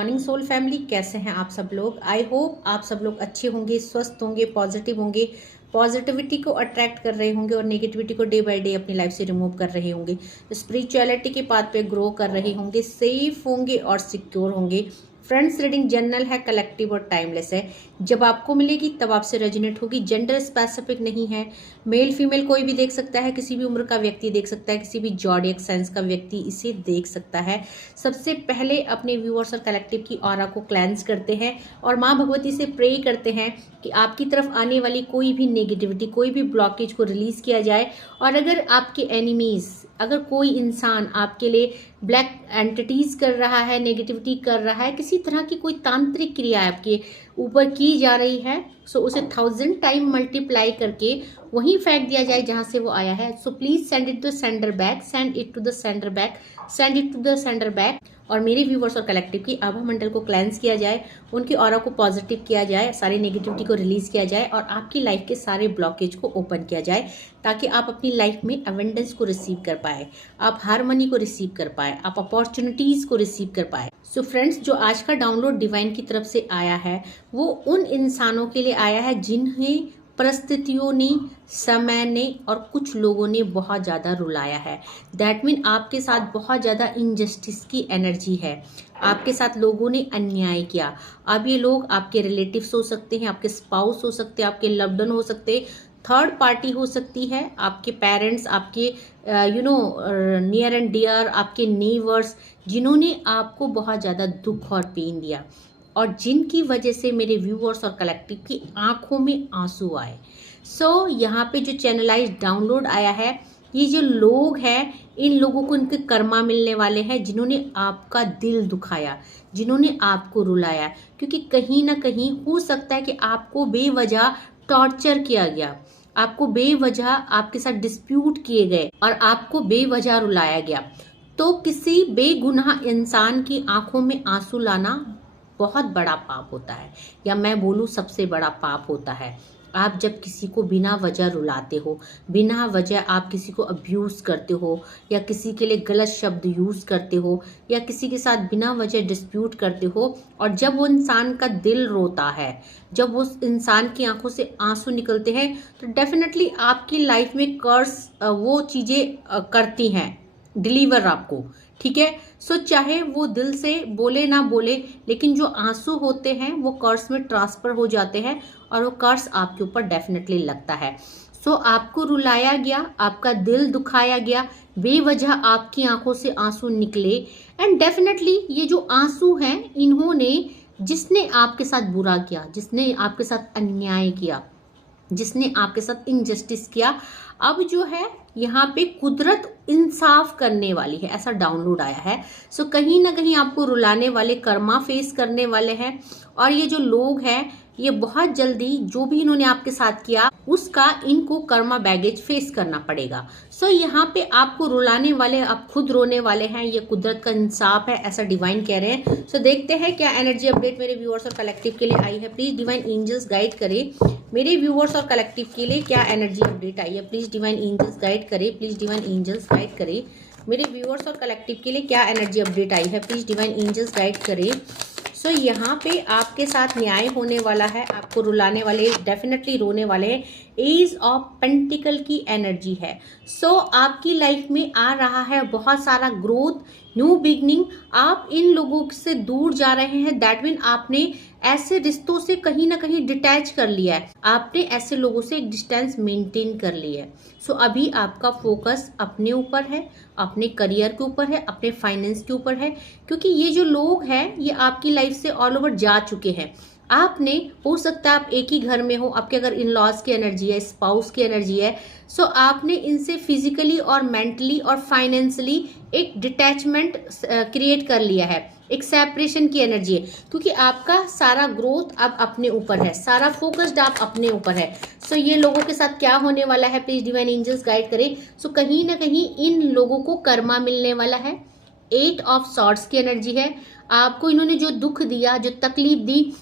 Morning soul family, कैसे हैं आप सब लोग। आई होप आप सब लोग अच्छे होंगे, स्वस्थ होंगे, पॉजिटिव होंगे, पॉजिटिविटी को अट्रैक्ट कर रहे होंगे और नेगेटिविटी को डे बाय डे अपनी लाइफ से रिमूव कर रहे होंगे, स्पिरिचुअलिटी के पाथ पे ग्रो कर रहे होंगे, सेफ होंगे और सिक्योर होंगे। फ्रेंड्स, रीडिंग जनरल है, कलेक्टिव और टाइमलेस है। जब आपको मिलेगी तब आपसे रेजोनेट होगी। जेंडर स्पेसिफिक नहीं है, मेल फीमेल कोई भी देख सकता है, किसी भी उम्र का व्यक्ति देख सकता है, किसी भी जॉडियक साइंस का व्यक्ति इसे देख सकता है। सबसे पहले अपने व्यूअर्स और कलेक्टिव की ऑरा को क्लेंस करते हैं और माँ भगवती से प्रे करते हैं कि आपकी तरफ आने वाली कोई भी नेगेटिविटी, कोई भी ब्लॉकेज को रिलीज किया जाए। और अगर आपके एनिमीज, अगर कोई इंसान आपके लिए ब्लैक एंटिटीज कर रहा है, नेगेटिविटी कर रहा है, किसी तरह की कोई तांत्रिक क्रिया आपके ऊपर की जा रही है, सो उसे 1000 टाइम मल्टीप्लाई करके वहीं फेंक दिया जाए जहां से वो आया है। So please send it to the sender back, send it to the sender back, send it to the sender back. और मेरे व्यूवर्स और कलेक्टिव की आभा मंडल को क्लेंस किया जाए, उनकी ऑरा को पॉजिटिव किया जाए, सारी नेगेटिविटी को रिलीज किया जाए और आपकी लाइफ के सारे ब्लॉकेज को ओपन किया जाए, ताकि आप अपनी लाइफ में अवेंडेंस को रिसीव कर पाए, आप हार्मनी को रिसीव कर पाए, आप अपॉर्चुनिटीज को रिसीव कर पाए। सो फ्रेंड्स, जो आज का डाउनलोड डिवाइन की तरफ से आया है वो उन इंसानों के लिए आया है जिन्हें परिस्थितियों ने, समय ने और कुछ लोगों ने बहुत ज़्यादा रुलाया है। दैट मीन आपके साथ बहुत ज़्यादा इनजस्टिस की एनर्जी है, आपके साथ लोगों ने अन्याय किया। अब ये लोग आपके रिलेटिव्स हो सकते हैं, आपके स्पाउस हो सकते हैं, आपके लव्ड वन हो सकते हैं, थर्ड पार्टी हो सकती है, आपके पेरेंट्स, आपके नियर एंड डियर, आपके नेबर्स, जिन्होंने आपको बहुत ज़्यादा दुख और पेन दिया और जिनकी वजह से मेरे व्यूअर्स और कलेक्टिव की आंखों में आंसू आए। सो यहाँ पे जो चैनलाइज डाउनलोड आया है, ये जो लोग हैं, इन लोगों को इनके कर्मा मिलने वाले हैं जिन्होंने आपका दिल दुखाया, जिन्होंने आपको रुलाया। क्योंकि कहीं ना कहीं हो सकता है कि आपको बेवजह टॉर्चर किया गया, आपको बेवजह आपके साथ डिस्प्यूट किए गए और आपको बेवजह रुलाया गया। तो किसी बेगुनाह इंसान की आंखों में आंसू लाना बहुत बड़ा पाप होता है, या मैं बोलूँ सबसे बड़ा पाप होता है। आप जब किसी को बिना वजह रुलाते हो, बिना वजह आप किसी को अब्यूज़ करते हो, या किसी के लिए गलत शब्द यूज़ करते हो, या किसी के साथ बिना वजह डिस्प्यूट करते हो, और जब वो इंसान का दिल रोता है, जब उस इंसान की आंखों से आंसू निकलते हैं, तो डेफिनेटली आपकी लाइफ में कर्स वो चीज़ें करती हैं डिलीवर आपको। ठीक है, सो चाहे वो दिल से बोले ना बोले, लेकिन जो आंसू होते हैं वो कर्स में ट्रांसफर हो जाते हैं और वो कर्स आपके ऊपर डेफिनेटली लगता है। सो आपको रुलाया गया, आपका दिल दुखाया गया, बेवजह आपकी आंखों से आंसू निकले। एंड डेफिनेटली ये जो आंसू हैं, इन्होंने, जिसने आपके साथ बुरा किया, जिसने आपके साथ अन्याय किया, जिसने आपके साथ इनजस्टिस किया, अब जो है यहाँ पे कुदरत इंसाफ करने वाली है, ऐसा डाउनलोड आया है। सो कहीं ना कहीं आपको रुलाने वाले कर्मा फेस करने वाले हैं, और ये जो लोग हैं ये बहुत जल्दी जो भी इन्होंने आपके साथ किया उसका इनको कर्मा बैगेज फेस करना पड़ेगा। सो यहाँ पे आपको रुलाने वाले आप खुद रोने वाले हैं, ये कुदरत का इंसाफ है, ऐसा डिवाइन कह रहे हैं। सो देखते हैं क्या एनर्जी अपडेट मेरे व्यूअर्स और कलेक्टिव के लिए आई है। प्लीज डिवाइन एंजल्स गाइड करे मेरे व्यूअर्स और कलेक्टिव के लिए, क्या एनर्जी अपडेट आई है। प्लीज डिवाइन एंजल्स गाइड करे, प्लीज डिवाइन एंजल्स गाइड करे मेरे व्यूअर्स और कलेक्टिव के लिए, क्या एनर्जी अपडेट आई है। प्लीज डिवाइन एंजल्स गाइड करे। सो यहाँ पे आपके साथ न्याय होने वाला है, आपको रुलाने वाले डेफिनेटली रोने वाले हैं। एज ऑफ पेंटिकल की एनर्जी है। सो आपकी लाइफ में आ रहा है बहुत सारा ग्रोथ, न्यू बिगनिंग। आप इन लोगों से दूर जा रहे हैं, दैट मीन आपने ऐसे रिश्तों से कहीं ना कहीं डिटैच कर लिया है, आपने ऐसे लोगों से एक डिस्टेंस मेंटेन कर लिया है। सो अभी आपका फोकस अपने ऊपर है, अपने करियर के ऊपर है, अपने फाइनेंस के ऊपर है, क्योंकि ये जो लोग हैं ये आपकी लाइफ से ऑल ओवर जा चुके हैं। आपने, हो सकता है आप एक ही घर में हो, आपके अगर इन लॉज की एनर्जी है, स्पाउस की एनर्जी है, सो आपने इनसे फिजिकली और मेंटली और फाइनेंशियली एक डिटैचमेंट क्रिएट कर लिया है, एक सेपरेशन की एनर्जी है, क्योंकि आपका सारा ग्रोथ अब अपने ऊपर है, सारा फोकस्ड आप अपने ऊपर है। सो ये लोगों के साथ क्या होने वाला है, प्लीज डिवाइन एंजल्स गाइड करें। सो कहीं ना कहीं इन लोगों को कर्मा मिलने वाला है। 8 ऑफ सॉर्ड्स की एनर्जी है, आपको इन्होंने जो दुख दिया, जो तकलीफ दी,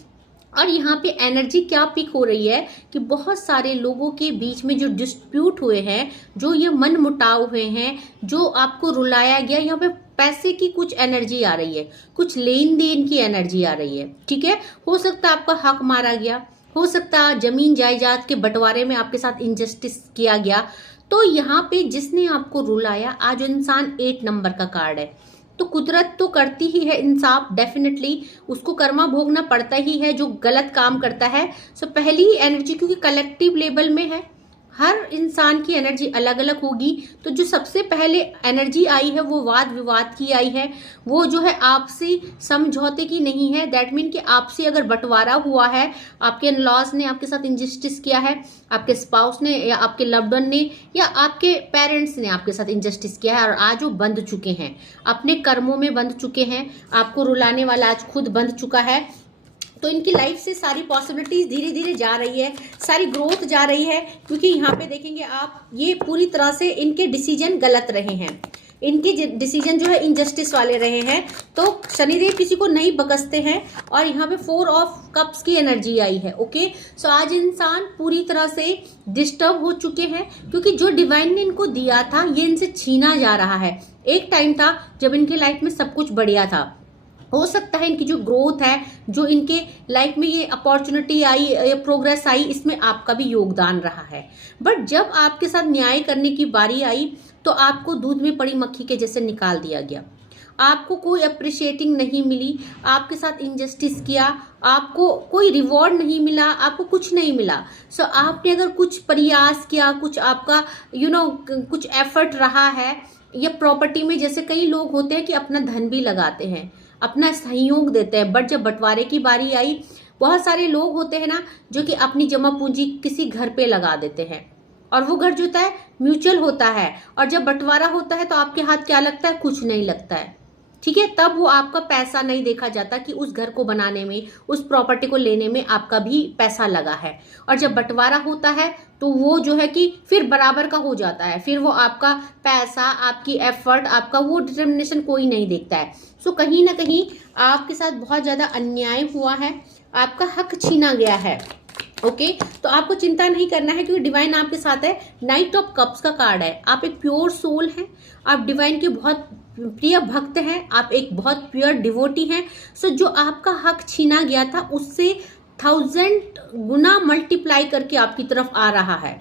और यहाँ पे एनर्जी क्या पिक हो रही है कि बहुत सारे लोगों के बीच में जो डिस्प्यूट हुए हैं, जो ये मन मुटाव हुए हैं, जो आपको रुलाया गया, यहाँ पे पैसे की कुछ एनर्जी आ रही है, कुछ लेन देन की एनर्जी आ रही है, ठीक है। हो सकता है आपका हक मारा गया, हो सकता है जमीन जायदाद के बंटवारे में आपके साथ इनजस्टिस किया गया। तो यहाँ पे जिसने आपको रुलाया, आज इंसान 8 नंबर का कार्ड है। तो कुदरत तो करती ही है इंसाफ, डेफिनेटली उसको कर्मा भोगना पड़ता ही है जो गलत काम करता है। सो पहली एनर्जी, क्योंकि कलेक्टिव लेवल में है, हर इंसान की एनर्जी अलग अलग होगी। तो जो सबसे पहले एनर्जी आई है वो वाद विवाद की आई है, वो जो है आपसी समझौते की नहीं है। दैट मीन कि आपसे अगर बंटवारा हुआ है, आपके इन लॉज ने आपके साथ इंजस्टिस किया है, आपके स्पाउस ने या आपके लव्ड वन ने या आपके पेरेंट्स ने आपके साथ इंजस्टिस किया है, और आज वो बंध चुके हैं, अपने कर्मों में बंध चुके हैं। आपको रुलाने वाला आज खुद बंध चुका है। तो इनकी लाइफ से सारी पॉसिबिलिटीज धीरे धीरे जा रही है, सारी ग्रोथ जा रही है, क्योंकि यहाँ पे देखेंगे आप, ये पूरी तरह से इनके डिसीजन गलत रहे हैं, इनके डिसीजन जो है इनजस्टिस वाले रहे हैं। तो शनिदेव किसी को नहीं बकसते हैं। और यहाँ पे 4 ऑफ कप्स की एनर्जी आई है। ओके, सो आज इंसान पूरी तरह से डिस्टर्ब हो चुके हैं, क्योंकि जो डिवाइन ने इनको दिया था ये इनसे छीना जा रहा है। एक टाइम था जब इनके लाइफ में सब कुछ बढ़िया था। हो सकता है इनकी जो ग्रोथ है, जो इनके लाइफ में ये अपॉर्चुनिटी आई, ये प्रोग्रेस आई, इसमें आपका भी योगदान रहा है। बट जब आपके साथ न्याय करने की बारी आई तो आपको दूध में पड़ी मक्खी के जैसे निकाल दिया गया। आपको कोई अप्रिशिएटिंग नहीं मिली, आपके साथ इनजस्टिस किया, आपको कोई रिवॉर्ड नहीं मिला, आपको कुछ नहीं मिला। सो आपने अगर कुछ प्रयास किया, कुछ आपका कुछ एफर्ट रहा है, या प्रॉपर्टी में जैसे कई लोग होते हैं कि अपना धन भी लगाते हैं, अपना सहयोग देते हैं, बट जब बंटवारे की बारी आई, बहुत सारे लोग होते हैं ना जो कि अपनी जमा पूंजी किसी घर पे लगा देते हैं, और वो घर जो होता है म्यूचुअल होता है, और जब बंटवारा होता है तो आपके हाथ क्या लगता है, कुछ नहीं लगता है, ठीक है। तब वो आपका पैसा नहीं देखा जाता कि उस घर को बनाने में, उस प्रॉपर्टी को लेने में आपका भी पैसा लगा है। और जब बंटवारा होता है तो वो जो है कि फिर बराबर का हो जाता है, फिर वो आपका पैसा, आपकी एफर्ट, आपका वो डिटर्मिनेशन कोई नहीं देखता है। सो कहीं ना कहीं आपके साथ बहुत ज़्यादा अन्याय हुआ है, आपका हक छीना गया है। ओके, तो आपको चिंता नहीं करना है, क्योंकि डिवाइन आपके साथ है। नाइट ऑफ कप्स का कार्ड है। आप एक प्योर सोल हैं, आप डिवाइन के बहुत प्रिय भक्त हैं, आप एक बहुत प्योर डिवोटी हैं। सो जो आपका हक छीना गया था उससे 1000 गुना मल्टीप्लाई करके आपकी तरफ आ रहा है,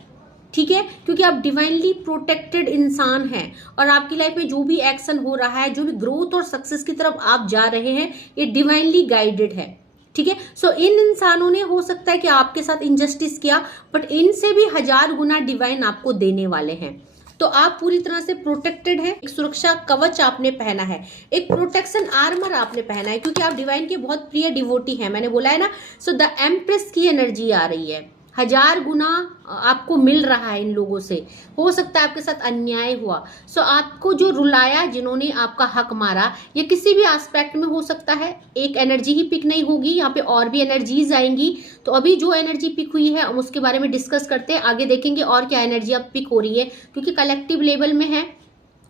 ठीक है, क्योंकि आप डिवाइनली प्रोटेक्टेड इंसान हैं, और आपकी लाइफ में जो भी एक्शन हो रहा है, जो भी ग्रोथ और सक्सेस की तरफ आप जा रहे हैं, ये डिवाइनली गाइडेड है, ठीक है। सो इन इंसानों ने हो सकता है कि आपके साथ इनजस्टिस किया, बट इनसे भी 1000 गुना डिवाइन आपको देने वाले हैं। तो आप पूरी तरह से प्रोटेक्टेड हैं। एक सुरक्षा कवच आपने पहना है, एक प्रोटेक्शन आर्मर आपने पहना है, क्योंकि आप डिवाइन के बहुत प्रिय डिवोटी हैं, मैंने बोला है ना। सो द एम्प्रेस की एनर्जी आ रही है, 1000 गुना आपको मिल रहा है इन लोगों से। हो सकता है आपके साथ अन्याय हुआ, सो आपको जो रुलाया, जिन्होंने आपका हक मारा, ये किसी भी एस्पेक्ट में हो सकता है। एक एनर्जी ही पिक नहीं होगी, यहाँ पे और भी एनर्जीज आएंगी। तो अभी जो एनर्जी पिक हुई है हम उसके बारे में डिस्कस करते हैं, आगे देखेंगे और क्या एनर्जी अब पिक हो रही है, क्योंकि कलेक्टिव लेवल में है।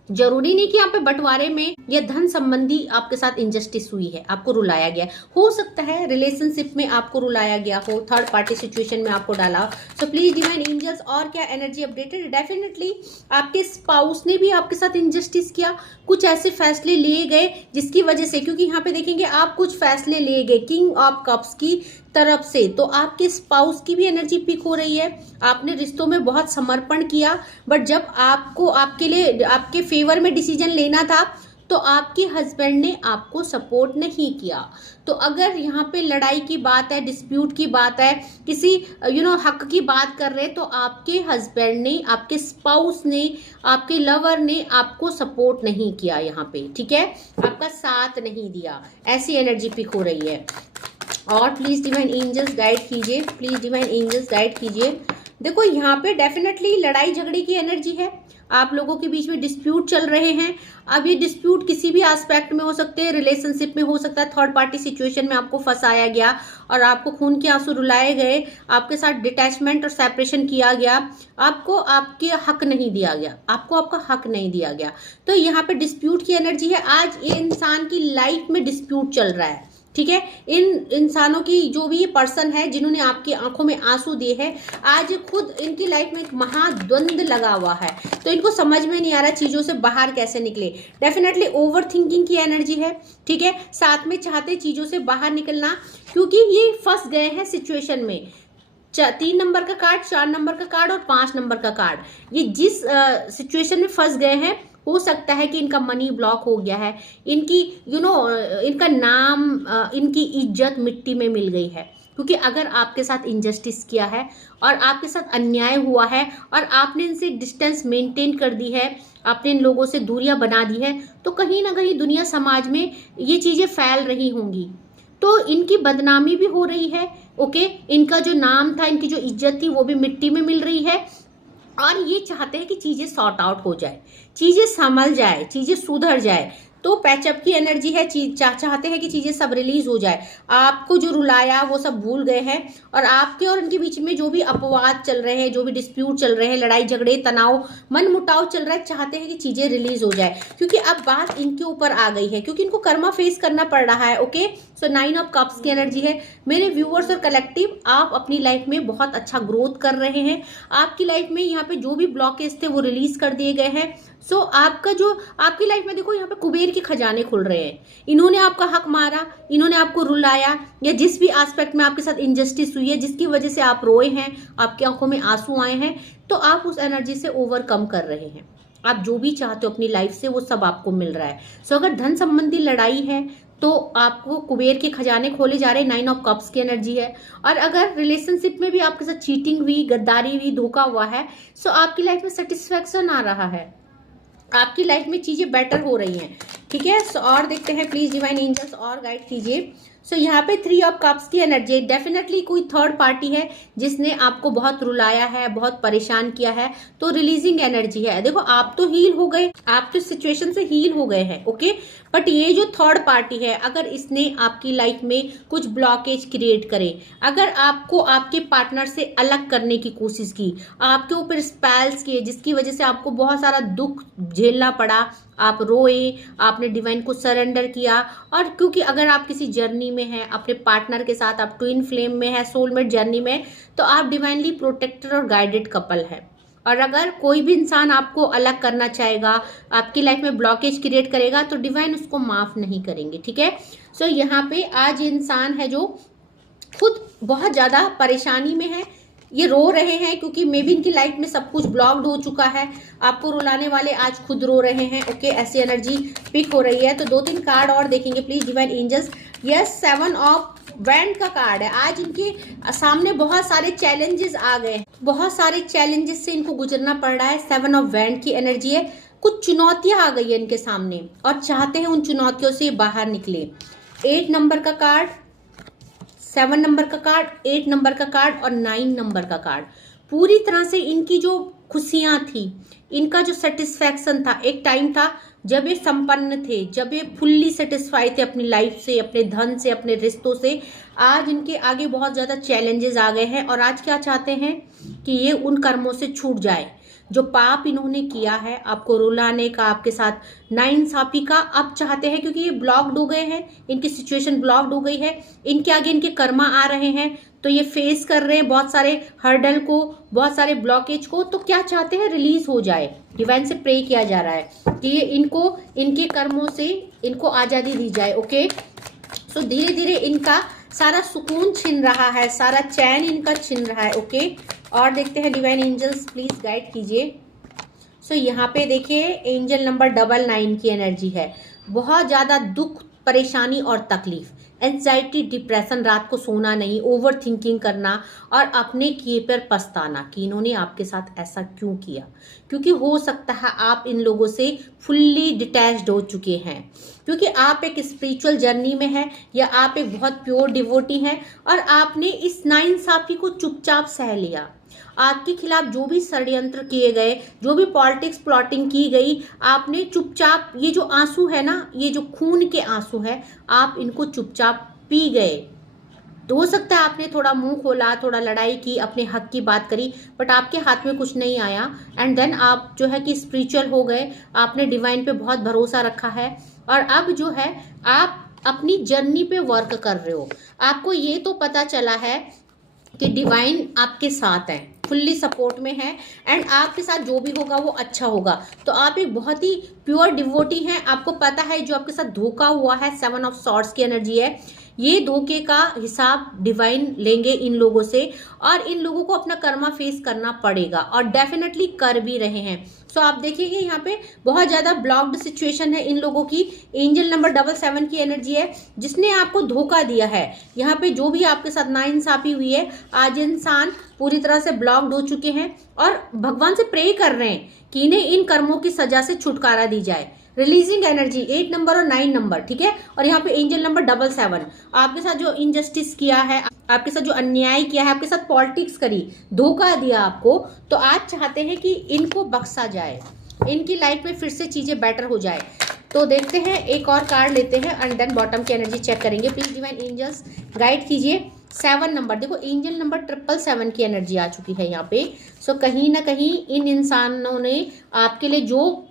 जरूरी नहीं कि यहाँ पे बंटवारे में या धन संबंधी आपके साथ इनजस्टिस हुई है, आपको रुलाया गया। हो सकता है रिलेशनशिप में आपको रुलाया गया हो, थर्ड पार्टी सिचुएशन में आपको डाला हो। सो प्लीज डिवाइन एंजल्स, और क्या एनर्जी अपडेटेड। डेफिनेटली आपके स्पाउस ने भी आपके साथ इनजस्टिस किया, कुछ ऐसे फैसले लिए गए जिसकी वजह से, क्योंकि यहाँ पे देखेंगे आप कुछ फैसले लिए गए किंग ऑफ कप्स की तरफ से, तो आपके स्पाउस की भी एनर्जी पिक हो रही है। आपने रिश्तों में बहुत समर्पण किया, बट जब आपको आपके लिए आपके फेवर में डिसीजन लेना था तो आपके हस्बैंड ने आपको सपोर्ट नहीं किया। तो अगर यहाँ पे लड़ाई की बात है, डिस्प्यूट की बात है, किसी हक की बात कर रहे हैं, तो आपके हस्बैंड ने, आपके स्पाउस ने, आपके लवर ने आपको सपोर्ट नहीं किया यहाँ पे, ठीक है, आपका साथ नहीं दिया। ऐसी एनर्जी पिक हो रही है। और प्लीज डिवाइन एंजल्स गाइड कीजिए, प्लीज डिवाइन एंजल्स गाइड कीजिए। देखो यहाँ पे डेफिनेटली लड़ाई झगड़े की एनर्जी है, आप लोगों के बीच में डिस्प्यूट चल रहे हैं। अब ये डिस्प्यूट किसी भी एस्पेक्ट में हो सकते हैं, रिलेशनशिप में हो सकता है, थर्ड पार्टी सिचुएशन में आपको फंसाया गया और आपको खून के आंसू रुलाए गए, आपके साथ डिटैचमेंट और सेपरेशन किया गया, आपको आपके हक नहीं दिया गया, आपको आपका हक नहीं दिया गया। तो यहाँ पे डिस्प्यूट की एनर्जी है। आज ये इंसान की लाइफ में डिस्प्यूट चल रहा है, ठीक है। इन इंसानों की जो भी ये पर्सन है जिन्होंने आपकी आंखों में आंसू दिए हैं, आज खुद इनकी लाइफ में एक महाद्वंद लगा हुआ है, तो इनको समझ में नहीं आ रहा चीज़ों से बाहर कैसे निकले। डेफिनेटली ओवर थिंकिंग की एनर्जी है, ठीक है। साथ में चाहते चीज़ों से बाहर निकलना, क्योंकि ये फंस गए हैं सिचुएशन में। 3 नंबर का कार्ड, 4 नंबर का कार्ड और 5 नंबर का कार्ड, ये जिस सिचुएशन में फंस गए हैं, हो सकता है कि इनका मनी ब्लॉक हो गया है, इनकी इनका नाम, इनकी इज्जत मिट्टी में मिल गई है। क्योंकि अगर आपके साथ इनजस्टिस किया है और आपके साथ अन्याय हुआ है और आपने इनसे डिस्टेंस मेंटेन कर दी है, आपने इन लोगों से दूरियां बना दी है, तो कहीं ना कहीं दुनिया समाज में ये चीज़ें फैल रही होंगी, तो इनकी बदनामी भी हो रही है। ओके, इनका जो नाम था, इनकी जो इज्जत थी, वो भी मिट्टी में मिल रही है। और ये चाहते हैं कि चीज़ें सॉर्ट आउट हो जाए, चीज़ें संभल जाए, चीज़ें सुधर जाए। तो पैचअप की एनर्जी है, चाहते हैं कि चीज़ें सब रिलीज हो जाए। आपको जो रुलाया वो सब भूल गए हैं, और आपके और इनके बीच में जो भी अपवाद चल रहे हैं, जो भी डिस्प्यूट चल रहे हैं, लड़ाई झगड़े, तनाव, मन मुटाव चल रहा है, चाहते हैं कि चीज़ें रिलीज हो जाए, क्योंकि अब बात इनके ऊपर आ गई है, क्योंकि इनको कर्मा फेस करना पड़ रहा है। ओके, सो 9 ऑफ कप्स की एनर्जी है। मेरे व्यूअर्स और कलेक्टिव, आप अपनी लाइफ में बहुत अच्छा ग्रोथ कर रहे हैं। आपकी लाइफ में यहाँ पे जो भी ब्लॉकेज थे वो रिलीज कर दिए गए हैं। सो आपकी लाइफ में देखो, यहाँ पे कुबेर के खजाने खुल रहे हैं। इन्होंने आपका हक मारा, इन्होंने आपको रुलाया, या जिस भी एस्पेक्ट में आपके साथ इनजस्टिस हुई है, जिसकी वजह से आप रोए हैं, आपकी आंखों में आंसू आए हैं, तो आप उस एनर्जी से ओवरकम कर रहे हैं। आप जो भी चाहते हो अपनी लाइफ से, वो सब आपको मिल रहा है। सो अगर धन संबंधी लड़ाई है तो आपको कुबेर के खजाने खोले जा रहे हैं, 9 ऑफ कप्स की एनर्जी है। और अगर रिलेशनशिप में भी आपके साथ चीटिंग हुई, गद्दारी हुई, धोखा हुआ है, सो आपकी लाइफ में सेटिस्फैक्शन आ रहा है, आपकी लाइफ में चीज़ें बेटर हो रही हैं, ठीक है। सो और देखते हैं, प्लीज डिवाइन एंजल्स और गाइड कीजिए। सो यहाँ पे 3 ऑफ कप्स की एनर्जी, डेफिनेटली कोई थर्ड पार्टी है जिसने आपको बहुत रुलाया है, बहुत परेशान किया है, तो रिलीजिंग एनर्जी है। देखो, आप तो हील हो गए, आप तो सिचुएशन से हील हो गए हैं, ओके, बट ये जो थर्ड पार्टी है, अगर इसने आपकी लाइफ में कुछ ब्लॉकेज क्रिएट करे, अगर आपको आपके पार्टनर से अलग करने की कोशिश की, आपके ऊपर स्पेल्स किए, जिसकी वजह से आपको बहुत सारा दुख झेलना पड़ा, आप रोए, आपने डिवाइन को सरेंडर किया, और क्योंकि अगर आप किसी जर्नी में हैं अपने पार्टनर के साथ, आप ट्विन फ्लेम में है, सोलमेट जर्नी में, तो आप डिवाइनली प्रोटेक्टेड और गाइडेड कपल है। और अगर कोई भी इंसान आपको अलग करना चाहेगा, आपकी लाइफ में ब्लॉकेज क्रिएट करेगा, तो डिवाइन उसको माफ नहीं करेंगे, ठीक है। सो यहाँ पे आज इंसान है जो खुद बहुत ज्यादा परेशानी में है, ये रो रहे हैं, क्योंकि मे बी इनकी लाइफ में सब कुछ ब्लॉक्ड हो चुका है। आपको रुलाने वाले आज खुद रो रहे हैं, ओके, ऐसी एनर्जी पिक हो रही है। तो 2-3 कार्ड और देखेंगे please divine angels. Yes, 7 of wand का कार्ड है। आज इनके सामने बहुत सारे चैलेंजेस आ गए, बहुत सारे चैलेंजेस से इनको गुजरना पड़ रहा है। 7 ऑफ वैंड की एनर्जी है, कुछ चुनौतियां आ गई है इनके सामने और चाहते हैं उन चुनौतियों से बाहर निकले। 8 नंबर का कार्ड, 7 नंबर का कार्ड, 8 नंबर का कार्ड और 9 नंबर का कार्ड। पूरी तरह से इनकी जो खुशियां थी, इनका जो सेटिस्फैक्शन था, एक टाइम था जब ये संपन्न थे, जब ये फुल्ली सेटिस्फाई थे अपनी लाइफ से, अपने धन से, अपने रिश्तों से। आज इनके आगे बहुत ज़्यादा चैलेंजेस आ गए हैं और आज क्या चाहते हैं कि ये उन कर्मों से छूट जाए जो पाप इन्होंने किया है, आपको रुलाने का, आपके साथ नाइंसाफी का। अब चाहते हैं, क्योंकि ये ब्लॉक्ड हो गए हैं, इनकी सिचुएशन ब्लॉक्ड हो गई है, इनके आगे इनके कर्मा आ रहे हैं, तो ये फेस कर रहे हैं बहुत सारे हर्डल को, बहुत सारे ब्लॉकेज को। तो क्या चाहते हैं, रिलीज हो जाए। डिवाइन से प्रे किया जा रहा है कि ये इनको इनके कर्मों से इनको आज़ादी दी जाए, ओके। सो धीरे धीरे इनका सारा सुकून छिन रहा है, सारा चैन इनका छिन रहा है, ओके। और देखते हैं डिवाइन एंजल्स प्लीज गाइड कीजिए। सो यहाँ पे देखिए एंजल नंबर 99 की एनर्जी है। बहुत ज़्यादा दुख, परेशानी और तकलीफ, एंजाइटी, डिप्रेशन, रात को सोना नहीं, ओवर थिंकिंग करना और अपने किए पर पछताना कि इन्होंने आपके साथ ऐसा क्यों किया। क्योंकि हो सकता है आप इन लोगों से फुल्ली डिटैच्ड हो चुके हैं, क्योंकि आप एक स्पिरिचुअल जर्नी में हैं या आप एक बहुत प्योर डिवोटी हैं और आपने इस नाइंसाफी को चुपचाप सह लिया। आपके खिलाफ जो भी षड्यंत्र किए गए, जो भी पॉलिटिक्स प्लॉटिंग की गई, आपने चुपचाप, ये जो आंसू है ना, ये जो खून के आंसू है, आप इनको चुपचाप पी गए। तो हो सकता है आपने थोड़ा मुंह खोला, थोड़ा लड़ाई की, अपने हक की बात करी, बट आपके हाथ में कुछ नहीं आया। एंड देन आप जो है कि स्पिरिचुअल हो गए, आपने डिवाइन पे बहुत भरोसा रखा है और अब जो है आप अपनी जर्नी पे वर्क कर रहे हो। आपको ये तो पता चला है कि डिवाइन आपके साथ है, फुल्ली सपोर्ट में है, एंड आपके साथ जो भी होगा वो अच्छा होगा। तो आप एक बहुत ही प्योर डिवोटी हैं। आपको पता है जो आपके साथ धोखा हुआ है, 7 ऑफ सॉर्ड्स की एनर्जी है, ये धोखे का हिसाब डिवाइन लेंगे इन लोगों से, और इन लोगों को अपना कर्मा फेस करना पड़ेगा, और डेफिनेटली कर भी रहे हैं। सो आप देखिए यहाँ पे बहुत ज्यादा ब्लॉक्ड सिचुएशन है इन लोगों की। एंजल नंबर 77 की एनर्जी है, जिसने आपको धोखा दिया है। यहाँ पे जो भी आपके साथ नाइंसाफी हुई है, आज इंसान पूरी तरह से ब्लॉक्ड हो चुके हैं और भगवान से प्रे कर रहे हैं कि इन्हें इन कर्मों की सजा से छुटकारा दी जाए। रिलीजिंग एनर्जी 8 नंबर और 9 नंबर, ठीक है। और यहाँ पे एंजल नंबर 77, आपके साथ जो इनजस्टिस किया है, आपके साथ जो अन्याय किया है, आपके साथ पॉलिटिक्स करी, धोखा दिया आपको, तो आज चाहते हैं कि इनको बख्शा जाए, इनकी लाइफ में फिर से चीजें बेटर हो जाए। तो देखते हैं, एक और कार्ड लेते हैं एंड देन बॉटम की एनर्जी चेक करेंगे। प्लीज डिवाइन एंजल्स गाइड कीजिए। 7 नंबर, देखो एंजल नंबर 777 की एनर्जी आ चुकी है यहाँ पे। सो कहीं ना कहीं इन इंसानों ने आपके लिए जो,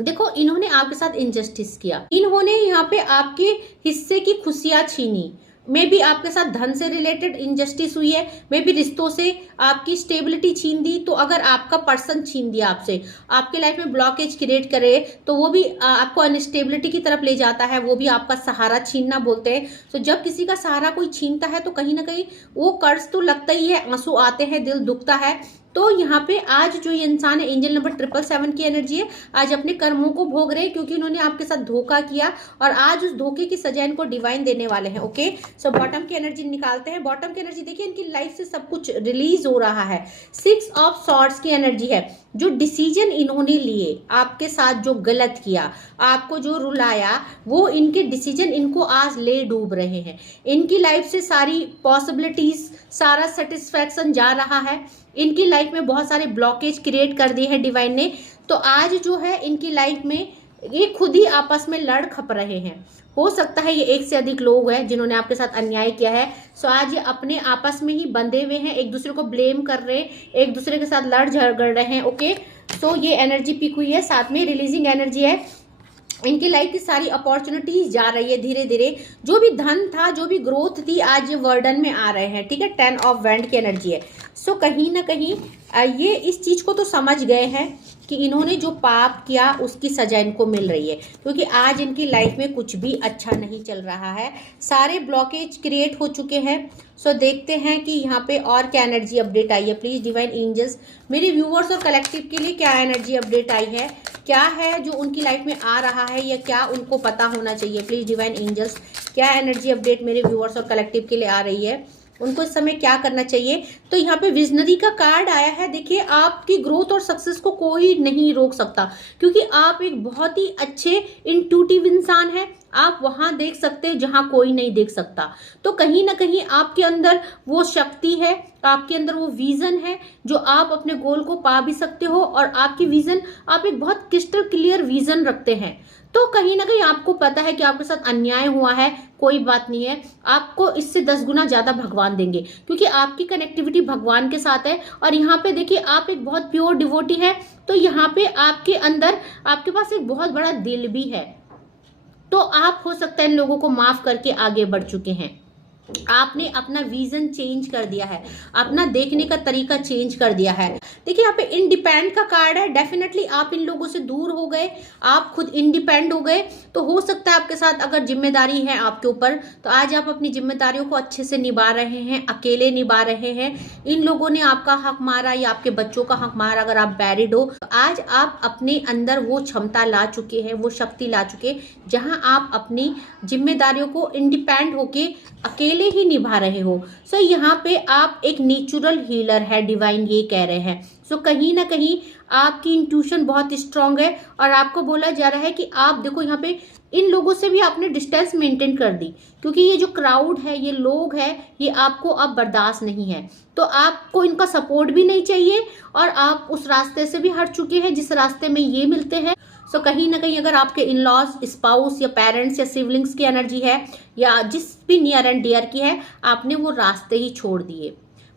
देखो इन्होंने आपके साथ इनजस्टिस किया, इन्होंने यहाँ पे आपके हिस्से की खुशियां छीनी, मे बी आपके साथ धन से रिलेटेड इनजस्टिस हुई है, मे बी रिश्तों से आपकी स्टेबिलिटी छीन दी, तो अगर आपका पर्सन छीन दिया आपसे, आपके लाइफ में ब्लॉकेज क्रिएट करे, तो वो भी आपको अनस्टेबिलिटी की तरफ ले जाता है, वो भी आपका सहारा छीनना बोलते हैं। तो जब किसी का सहारा कोई छीनता है तो कहीं ना कहीं वो कर्ज तो लगता ही है, आंसू आते हैं, दिल दुखता है। तो यहाँ पे आज जो ये इंसान है, एंजल नंबर 777 की एनर्जी है, आज अपने कर्मों को भोग रहे हैं, क्योंकि उन्होंने आपके साथ धोखा किया, और आज उस धोखे की सजा इनको डिवाइन देने वाले हैं। ओके, सो बॉटम की एनर्जी निकालते हैं। बॉटम की एनर्जी देखिए, इनकी लाइफ से सब कुछ रिलीज हो रहा है। 6 ऑफ सॉर्ड्स की एनर्जी है, जो डिसीजन इन्होंने लिए, आपके साथ जो गलत किया, आपको जो रुलाया, वो इनके डिसीजन इनको आज ले डूब रहे हैं। इनकी लाइफ से सारी पॉसिबिलिटीज, सारा सेटिस्फैक्शन जा रहा है। इनकी लाइफ में बहुत सारे ब्लॉकेज क्रिएट कर दिए हैं डिवाइन ने। तो आज जो है इनकी लाइफ में ये खुद ही आपस में लड़ खप रहे हैं। हो सकता है ये एक से अधिक लोग हैं जिन्होंने आपके साथ अन्याय किया है। सो आज ये अपने आपस में ही बंधे हुए हैं, एक दूसरे को ब्लेम कर रहे हैं, एक दूसरे के साथ लड़ झगड़ रहे हैं। ओके, सो ये एनर्जी पिक हुई है। साथ में रिलीजिंग एनर्जी है, इनकी लाइफ की सारी अपॉर्चुनिटीज जा रही है धीरे धीरे। जो भी धन था, जो भी ग्रोथ थी, आज ये वर्डन में आ रहे हैं, ठीक है। 10 ऑफ वैंड की एनर्जी है। सो कहीं ना कहीं ये इस चीज को तो समझ गए हैं कि इन्होंने जो पाप किया उसकी सजा इनको मिल रही है, क्योंकि आज इनकी लाइफ में कुछ भी अच्छा नहीं चल रहा है, सारे ब्लॉकेज क्रिएट हो चुके हैं। सो देखते हैं कि यहाँ पे और क्या एनर्जी अपडेट आई है। प्लीज डिवाइन एंजल्स मेरे व्यूअर्स और कलेक्टिव के लिए क्या एनर्जी अपडेट आई है, क्या है जो उनकी लाइफ में आ रहा है, या क्या उनको पता होना चाहिए। प्लीज डिवाइन एंजल्स क्या एनर्जी अपडेट मेरे व्यूअर्स और कलेक्टिव के लिए आ रही है, उनको इस समय क्या करना चाहिए। तो यहाँ पे विजनरी का कार्ड आया है। देखिए, आपकी ग्रोथ और सक्सेस को कोई नहीं रोक सकता, क्योंकि आप एक बहुत ही अच्छे इंट्यूटिव इंसान हैं। आप वहां देख सकते हैं जहां कोई नहीं देख सकता। तो कहीं ना कहीं आपके अंदर वो शक्ति है, आपके अंदर वो विजन है, जो आप अपने गोल को पा भी सकते हो। और आपकी विजन, आप एक बहुत क्रिस्टल क्लियर विजन रखते हैं। तो कहीं ना कहीं आपको पता है कि आपके साथ अन्याय हुआ है, कोई बात नहीं है, आपको इससे 10 गुना ज्यादा भगवान देंगे, क्योंकि आपकी कनेक्टिविटी भगवान के साथ है। और यहाँ पे देखिए, आप एक बहुत प्योर डिवोटी है, तो यहाँ पे आपके अंदर, आपके पास एक बहुत बड़ा दिल भी है। तो आप हो सकता है इन लोगों को माफ करके आगे बढ़ चुके हैं। आपने अपना विजन चेंज कर दिया है, अपना देखने का तरीका चेंज कर दिया है। देखिए, यहाँ पे इंडिपेंडेंट का कार्ड है। डेफिनेटली आप इन लोगों से दूर हो गए, आप खुद इंडिपेंडेंट हो गए। तो हो सकता है आपके साथ अगर जिम्मेदारी है आपके ऊपर, तो आज आप अपनी जिम्मेदारियों को अच्छे से निभा रहे हैं, अकेले निभा रहे हैं। इन लोगों ने आपका हक मारा या आपके बच्चों का हक मारा, अगर आप मैरिड हो, तो आज आप अपने अंदर वो क्षमता ला चुके हैं, वो शक्ति ला चुके, जहां आप अपनी जिम्मेदारियों को इंडिपेंडेंट होके अकेले ही निभा रहे हो। सो यहाँ पे आप एक नेचुरल हीलर है, डिवाइन ये कह रहे हैं। सो कहीं ना कहीं आपकी इंट्यूशन बहुत स्ट्रांग है, और आपको बोला जा रहा है कि आप देखो, यहाँ पे इन लोगों से भी आपने डिस्टेंस मेंटेन कर दी, क्योंकि ये जो क्राउड है, ये लोग है, ये आपको अब बर्दाश्त नहीं है। तो आपको इनका सपोर्ट भी नहीं चाहिए, और आप उस रास्ते से भी हट चुके हैं जिस रास्ते में ये मिलते हैं। सो कहीं ना कहीं अगर आपके इन लॉज, स्पाउस या पेरेंट्स या सिबलिंग्स की एनर्जी है, या जिस भी नियर एंड डियर की है, आपने वो रास्ते ही छोड़ दिए,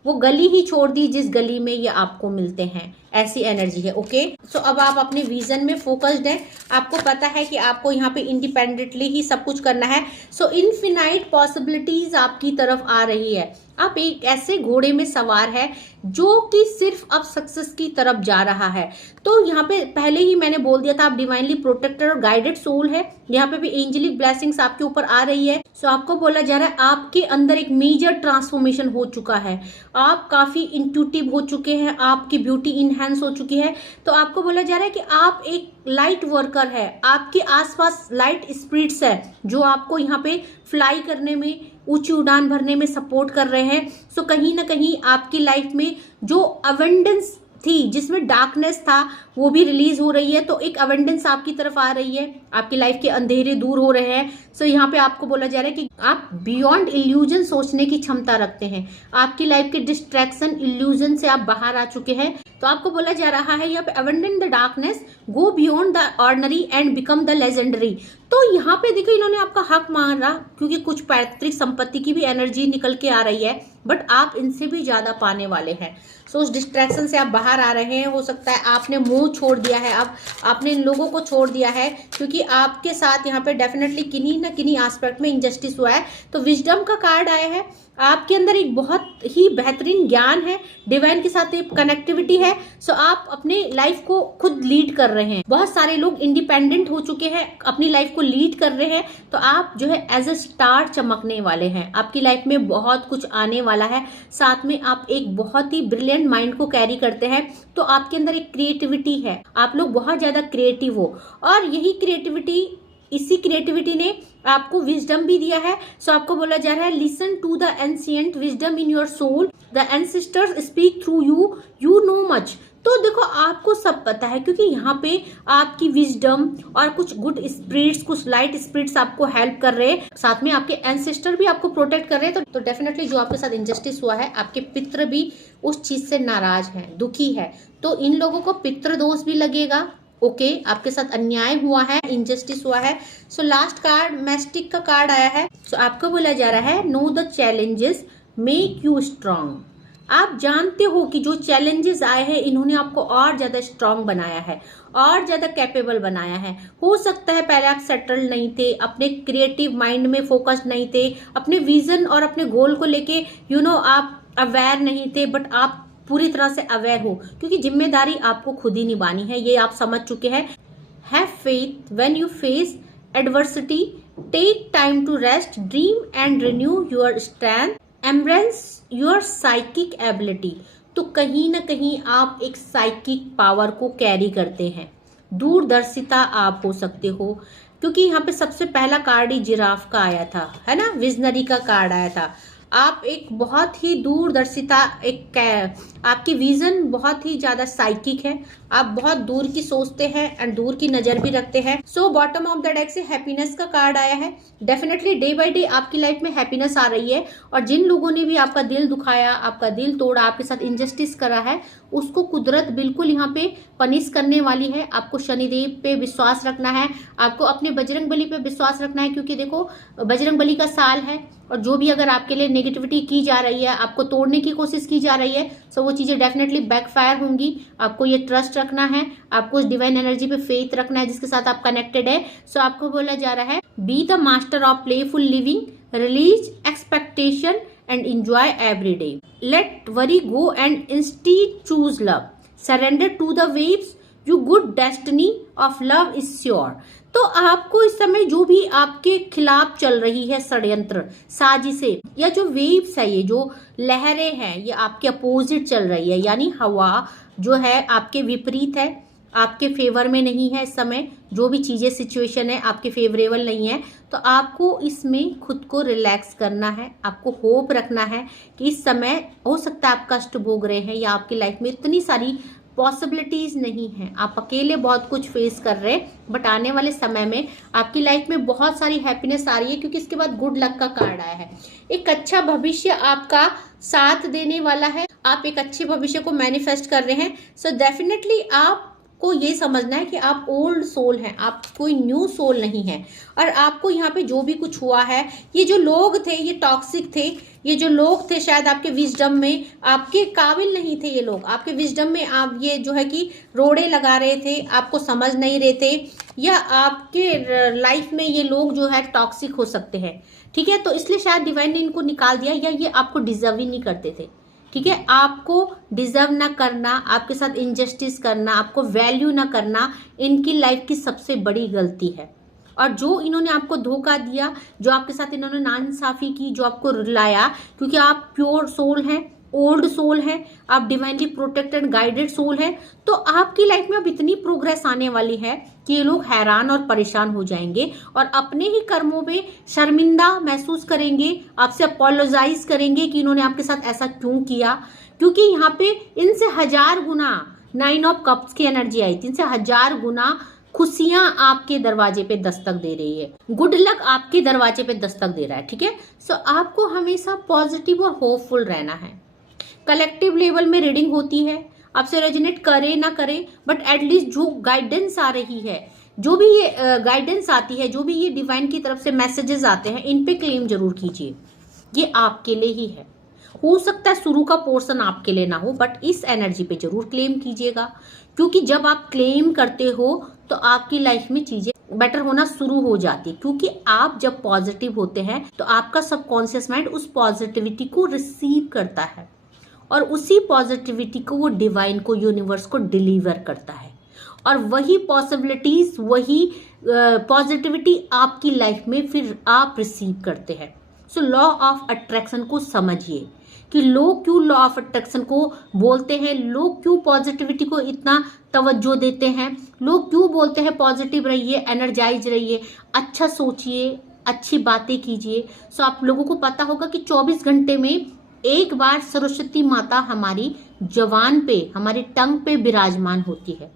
वो गली ही छोड़ दी जिस गली में ये आपको मिलते हैं, ऐसी एनर्जी है। ओके, सो अब आप अपने विजन में फोकस्ड हैं, आपको पता है कि आपको यहाँ पे इंडिपेंडेंटली ही सब कुछ करना है। सो इनफिनाइट पॉसिबिलिटीज आपकी तरफ आ रही है। आप एक ऐसे घोड़े में सवार है जो कि सिर्फ अब सक्सेस की तरफ जा रहा है। तो यहाँ पे पहले ही मैंने बोल दिया था, आप डिवाइनली प्रोटेक्टेड और गाइडेड सोल है। यहाँ पे भी एंजेलिक ब्लेसिंग्स आपके ऊपर आ रही है। सो आपको बोला जा रहा है आपके अंदर एक मेजर ट्रांसफॉर्मेशन हो चुका है, आप काफी इंट्यूटिव हो चुके हैं, आपकी ब्यूटी इनहैंस हो चुकी है। तो आपको बोला जा रहा है कि आप एक लाइट वर्कर है, आपके आसपास लाइट स्पिरिट्स है जो आपको यहाँ पे फ्लाई करने में, ऊंची उड़ान भरने में सपोर्ट कर रहे हैं। सो कहीं ना कहीं आपकी लाइफ में जो अवेंडेंस थी, जिसमें डार्कनेस था, वो भी रिलीज हो रही है। तो एक अवेंडेंस आपकी तरफ आ रही है, आपकी लाइफ के अंधेरे दूर हो रहे हैं। सो यहाँ पे आपको बोला जा रहा है कि आप बियॉन्ड इल्यूजन सोचने की क्षमता रखते हैं, आपकी लाइफ के डिस्ट्रैक्शन इल्यूजन से आप बाहर आ चुके हैं। तो आपको बोला जा रहा है यहाँ पे abandon the darkness, go beyond the ordinary and become the legendary. तो यहाँ पे देखो इन्होंने आपका हक मांगा, क्योंकि कुछ पैतृक संपत्ति की भी एनर्जी निकल के आ रही है, बट आप इनसे भी ज्यादा पाने वाले हैं। सो उस डिस्ट्रैक्शन से आप बाहर आ रहे हैं। हो सकता है आपने मुंह छोड़ दिया है, अब आपने इन लोगों को छोड़ दिया है, क्योंकि आपके साथ यहाँ पे डेफिनेटली किन्हीं ना किन्हीं एस्पेक्ट में इंजस्टिस हुआ है। तो विजडम का कार्ड आया है, आपके अंदर एक बहुत ही बेहतरीन ज्ञान है, डिवाइन के साथ एक कनेक्टिविटी है। सो आप अपने लाइफ को खुद लीड कर रहे हैं। बहुत सारे लोग इंडिपेंडेंट हो चुके हैं, अपनी लाइफ को लीड कर रहे हैं। तो आप जो है एज ए स्टार चमकने वाले हैं, आपकी लाइफ में बहुत कुछ आने वाला है। साथ में आप एक बहुत ही ब्रिलियंट माइंड को कैरी करते हैं। तो आपके अंदर एक क्रिएटिविटी है, आप लोग बहुत ज्यादा क्रिएटिव हो, और यही क्रिएटिविटी, इसी क्रिएटिविटी ने आपको विजडम भी दिया है। सो आपको बोला जा रहा है listen to the ancient wisdom in your soul, the ancestors speak through you, you know much. तो देखो आपको सब पता है, क्योंकि यहाँ पे आपकी विजडम और कुछ गुड स्पिरिट्स, कुछ लाइट स्पिरिट्स आपको हेल्प कर रहे हैं, साथ में आपके एंसेस्टर भी आपको प्रोटेक्ट कर रहे हैं। तो डेफिनेटली जो आपके साथ इंजस्टिस हुआ है, आपके पितृ भी उस चीज से नाराज है, दुखी है। तो इन लोगों को पितृ दोष भी लगेगा। ओके, आपके साथ अन्याय हुआ है, इनजस्टिस हुआ है। सो लास्ट कार्ड मैस्टिक का कार्ड आया है। सो आपको बोला जा रहा है know the challenges make you strong. आप जानते हो कि जो चैलेंजेस आए हैं, इन्होंने आपको और ज्यादा स्ट्रांग बनाया है, और ज्यादा कैपेबल बनाया है। हो सकता है पहले आप सेटल नहीं थे, अपने क्रिएटिव माइंड में फोकस्ड नहीं थे, अपने विजन और अपने गोल को लेके आप अवेयर नहीं थे, बट आप पूरी तरह से अवेयर हो, क्योंकि जिम्मेदारी आपको खुद ही निभानी है, ये आप समझ चुके हैं। Have faith when you face adversity, take time to rest, dream and renew your strength, embrace your psychic ability. तो कहीं ना कहीं आप एक साइकिक पावर को कैरी करते हैं, दूरदर्शिता आप हो सकते हो, क्योंकि यहाँ पे सबसे पहला कार्ड ही जिराफ का आया था, है ना, विजनरी का कार्ड आया था। आप एक बहुत ही दूरदर्शिता, आपकी विजन बहुत ही ज्यादा साइकिक है, आप बहुत दूर की सोचते हैं एंड दूर की नजर भी रखते हैं। So bottom of the deck से हैप्पीनेस का कार्ड आया है। डेफिनेटली डे बाय डे आपकी लाइफ में हैप्पीनेस आ रही है, और जिन लोगों ने भी आपका दिल दुखाया, आपका दिल तोड़ा, आपके साथ इंजस्टिस करा है, उसको कुदरत बिल्कुल यहाँ पे पनिश करने वाली है। आपको शनिदेव पे विश्वास रखना है, आपको अपने बजरंग बली पे विश्वास रखना है, क्योंकि देखो बजरंग बली का साल है, और जो भी अगर आपके लिए नेगेटिविटी की जा रही है, आपको तोड़ने की कोशिश की जा रही है, सो वो चीजें डेफिनेटली बैकफायर होंगी। आपको ये ट्रस्ट रखना है, आपको उस डिवाइन एनर्जी पे फेथ रखना है जिसके साथ आप कनेक्टेड है। सो आपको बोला जा रहा है be the master of playful living, release expectation and enjoy every day, let worry go and instead choose love, surrender to the waves, you good destiny of love is sure. तो आपको इस समय जो भी आपके खिलाफ चल रही है षड्यंत्र, साजिशें, या जो वेव्स है, ये जो लहरें हैं, ये आपके अपोजिट चल रही है, यानी हवा जो है आपके विपरीत है, आपके फेवर में नहीं है। इस समय जो भी चीजें, सिचुएशन है, आपके फेवरेबल नहीं है। तो आपको इसमें खुद को रिलैक्स करना है, आपको होप रखना है कि इस समय हो सकता है आप कष्ट भोग रहे हैं, या आपकी लाइफ में इतनी सारी पॉसिबिलिटीज नहीं है, आप अकेले बहुत कुछ फेस कर रहे हैं, बट आने वाले समय में आपकी लाइफ में बहुत सारी हैप्पीनेस आ रही है, क्योंकि इसके बाद गुड लक का कार्ड आया है। एक अच्छा भविष्य आपका साथ देने वाला है, आप एक अच्छे भविष्य को मैनिफेस्ट कर रहे हैं। सो डेफिनेटली आप को ये समझना है कि आप ओल्ड सोल हैं, आप कोई न्यू सोल नहीं है। और आपको यहाँ पे जो भी कुछ हुआ है, ये जो लोग थे ये टॉक्सिक थे, ये जो लोग थे शायद आपके विजडम में आपके काबिल नहीं थे, ये लोग आपके विजडम में आप ये जो है कि रोड़े लगा रहे थे, आपको समझ नहीं रहे थे, या आपके लाइफ में ये लोग जो है टॉक्सिक हो सकते हैं, ठीक है। तो इसलिए शायद डिवाइन ने इनको निकाल दिया, या ये आपको डिजर्व ही नहीं करते थे, ठीक है। आपको डिजर्व ना करना, आपके साथ इनजस्टिस करना, आपको वैल्यू ना करना इनकी लाइफ की सबसे बड़ी गलती है। और जो इन्होंने आपको धोखा दिया, जो आपके साथ इन्होंने नाइंसाफी की, जो आपको रुलाया, क्योंकि आप प्योर सोल हैं, ओल्ड सोल है, आप डिवाइनली प्रोटेक्टेड गाइडेड सोल है, तो आपकी लाइफ में अब इतनी प्रोग्रेस आने वाली है कि ये लोग हैरान और परेशान हो जाएंगे और अपने ही कर्मों में शर्मिंदा महसूस करेंगे, आपसे अपोलोजाइज करेंगे कि इन्होंने आपके साथ ऐसा क्यों किया। क्योंकि यहाँ पे इनसे 1000 गुना 9 ऑफ कप्स की एनर्जी आई थी, इनसे 1000 गुना खुशियां आपके दरवाजे पे दस्तक दे रही है, गुड लक आपके दरवाजे पे दस्तक दे रहा है, ठीक है। सो आपको हमेशा पॉजिटिव और होपफुल रहना है। कलेक्टिव लेवल में रीडिंग होती है, आपसे रेजोनेट करे ना करे, बट एटलीस्ट जो गाइडेंस आ रही है, जो भी ये गाइडेंस आती है, जो भी ये डिवाइन की तरफ से मैसेजेस आते हैं, इन पे क्लेम जरूर कीजिए, ये आपके लिए ही है। हो सकता है शुरू का पोर्शन आपके लिए ना हो, बट इस एनर्जी पे जरूर क्लेम कीजिएगा, क्योंकि जब आप क्लेम करते हो तो आपकी लाइफ में चीजें बेटर होना शुरू हो जाती है। क्योंकि आप जब पॉजिटिव होते हैं तो आपका सबकॉन्शियस माइंड उस पॉजिटिविटी को रिसीव करता है और उसी पॉजिटिविटी को वो डिवाइन को, यूनिवर्स को डिलीवर करता है, और वही पॉसिबिलिटीज, वही पॉजिटिविटी आपकी लाइफ में फिर आप रिसीव करते हैं। सो लॉ ऑफ अट्रैक्शन को समझिए कि लोग क्यों लॉ ऑफ अट्रैक्शन को बोलते हैं, लोग क्यों पॉजिटिविटी को इतना तवज्जो देते हैं, लोग क्यों बोलते हैं पॉजिटिव रहिए, एनर्जाइज रहिए, अच्छा सोचिए, अच्छी बातें कीजिए। सो आप लोगों को पता होगा कि 24 घंटे में एक बार सरस्वती माता हमारी जबान पे, हमारी टंग पे विराजमान होती है।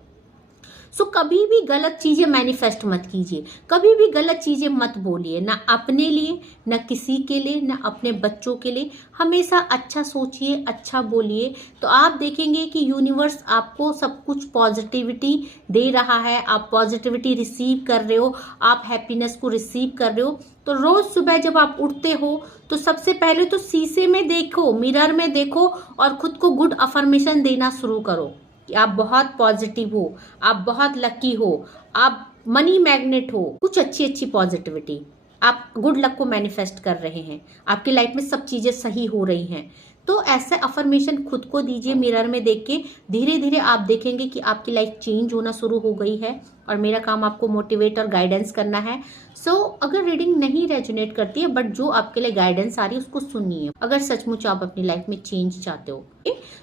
सो कभी भी गलत चीजें मैनिफेस्ट मत कीजिए, कभी भी गलत चीजें मत बोलिए, ना अपने लिए, ना किसी के लिए, ना अपने बच्चों के लिए। हमेशा अच्छा सोचिए, अच्छा बोलिए, तो आप देखेंगे कि यूनिवर्स आपको सब कुछ पॉजिटिविटी दे रहा है, आप पॉजिटिविटी रिसीव कर रहे हो, आप हैप्पीनेस को रिसीव कर रहे हो। तो रोज सुबह जब आप उठते हो तो सबसे पहले तो शीशे में देखो, मिरर में देखो और खुद को गुड अफर्मेशन देना शुरू करो कि आप बहुत पॉजिटिव हो, आप बहुत लकी हो, आप मनी मैग्नेट हो, कुछ अच्छी अच्छी पॉजिटिविटी, आप गुड लक को मैनिफेस्ट कर रहे हैं, आपकी लाइफ में सब चीजें सही हो रही हैं। तो ऐसे अफर्मेशन खुद को दीजिए मिरर में देख के, धीरे धीरे आप देखेंगे कि आपकी लाइफ चेंज होना शुरू हो गई है। और मेरा काम आपको मोटिवेट और गाइडेंस करना है। सो अगर रीडिंग नहीं रेजोनेट करती है, बट जो आपके लिए गाइडेंस आ रही है उसको सुनिए, अगर सचमुच आप अपनी लाइफ में चेंज चाहते हो।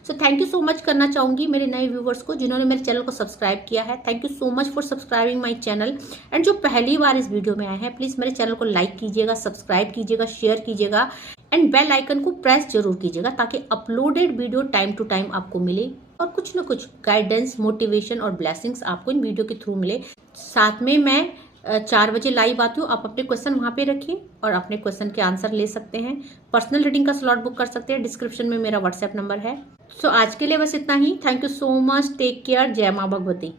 So thank you so much करना चाहूंगी मेरे नए व्यूवर्स को जिन्होंने मेरे चैनल को सब्सक्राइब किया है। Thank you so much for subscribing my channel. And जो पहली बार इस वीडियो में आए हैं, प्लीज मेरे चैनल को लाइक कीजिएगा, सब्सक्राइब कीजिएगा, शेयर कीजिएगा एंड बेल आइकन को प्रेस जरूर कीजिएगा, ताकि uploaded video time to time आपको मिले और कुछ ना कुछ गाइडेंस, मोटिवेशन और ब्लेसिंग्स आपको इन वीडियो के थ्रू मिले। साथ में मैं 4 बजे लाइव आती हूँ, आप अपने क्वेश्चन वहाँ पे रखिए और अपने क्वेश्चन के आंसर ले सकते हैं। पर्सनल रीडिंग का स्लॉट बुक कर सकते हैं, डिस्क्रिप्शन में मेरा व्हाट्सएप नंबर है। सो आज के लिए बस इतना ही। Thank you so much, take care, जय माँ भगवती।